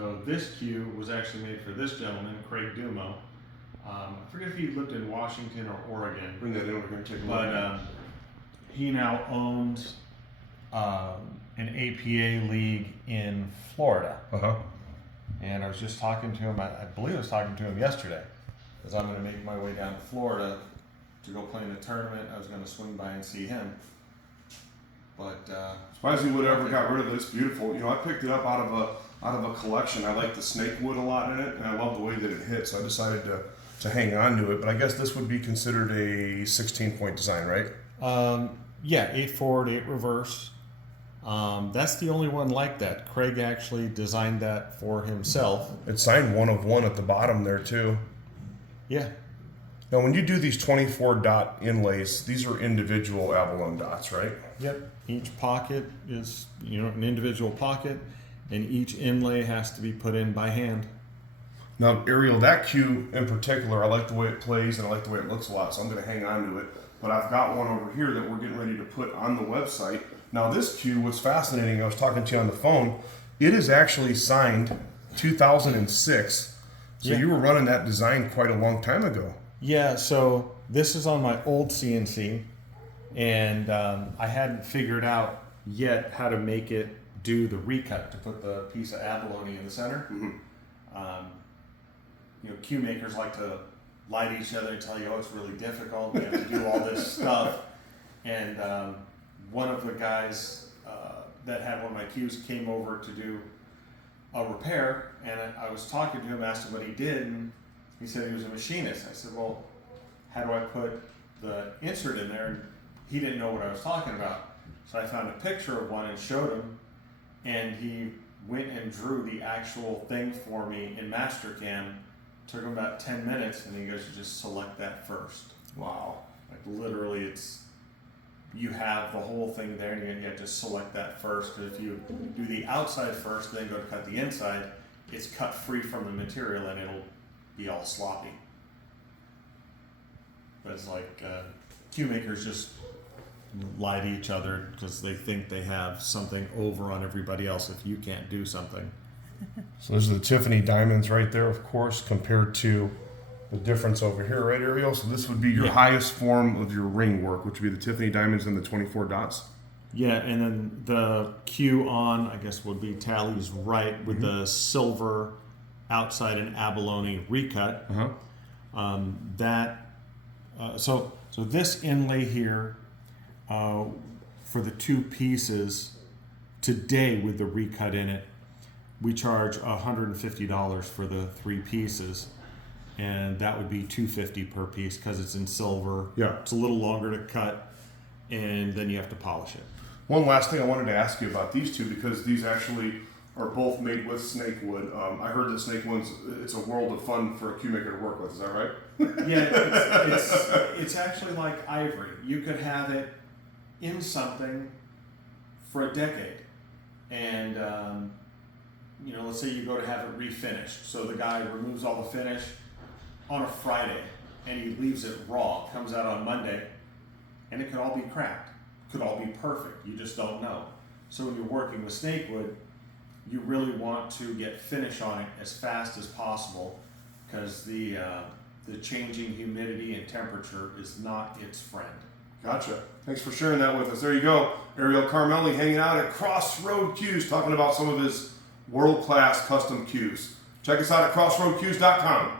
So this cue was actually made for this gentleman, Craig Dumo. I forget if he lived in Washington or Oregon. Bring that in, we're going to take a look. But he now owns an APA league in Florida. Uh-huh. And I was just talking to him, I believe I was talking to him yesterday, because I'm going to make my way down to Florida to go play in the tournament. I was going to swing by and see him. But surprised he would ever got rid of this. Beautiful. You know, I picked it up out of a collection. I like the snake wood a lot in it, and I love the way that it hits. So I decided to hang on to it. But I guess this would be considered a 16-point design, right? Yeah, 8 forward, 8 reverse. That's the only one like that. Craig actually designed that for himself. It's signed 1 of 1 at the bottom there too. Yeah. Now, when you do these 24 dot inlays, these are individual abalone dots, right? Yep. Each pocket is, an individual pocket, and each inlay has to be put in by hand. Now, Ariel, that cue in particular, I like the way it plays and I like the way it looks a lot, so I'm going to hang on to it. But I've got one over here that we're getting ready to put on the website. Now, this cue was fascinating. I was talking to you on the phone. It is actually signed 2006. So you were running that design quite a long time ago. Yeah, so this is on my old CNC, and I hadn't figured out yet how to make it do the recut to put the piece of abalone in the center. Mm-hmm. Cue makers like to lie to each other and tell you, oh, it's really difficult, you have to do all this stuff. And one of the guys that had one of my cues came over to do a repair, and I was talking to him, asked him what he did, and he said he was a machinist. I said, well, how do I put the insert in there? And he didn't know what I was talking about. So I found a picture of one and showed him, and he went and drew the actual thing for me in Mastercam. Took him about 10 minutes, and he goes, you just select that first. Wow. Like literally, you have the whole thing there, and you have to select that first. Because if you do the outside first, then go to cut the inside, it's cut free from the material, and it'll be all sloppy. But it's like cue makers just lie to each other because they think they have something over on everybody else if you can't do something. So those are the Tiffany Diamonds right there, of course, compared to the difference over here, right, Ariel? So this would be your highest form of your ring work, which would be the Tiffany Diamonds and the 24 dots. Yeah, and then the cue on, I guess, would be Tally's right with the silver outside and abalone recut. So this inlay here for the 2 pieces today with the recut in it, we charge $150 for the 3 pieces, and that would be $250 per piece because it's in silver. Yeah, it's a little longer to cut, and then you have to polish it. One last thing I wanted to ask you about these two, because these actually are both made with snake wood. I heard that snake wood's it's a world of fun for a cue maker to work with. Is that right? Yeah, it's actually like ivory. You could have it in something for a decade, and let's say you go to have it refinished. So the guy removes all the finish on a Friday, and he leaves it raw. Comes out on Monday, and it could all be cracked. Could all be perfect. You just don't know. So when you're working with snake wood, you really want to get finish on it as fast as possible, because the changing humidity and temperature is not its friend. Gotcha. Thanks for sharing that with us. There you go. Ariel Carmeli hanging out at Crossroad Cues, talking about some of his world-class custom cues. Check us out at crossroadcues.com.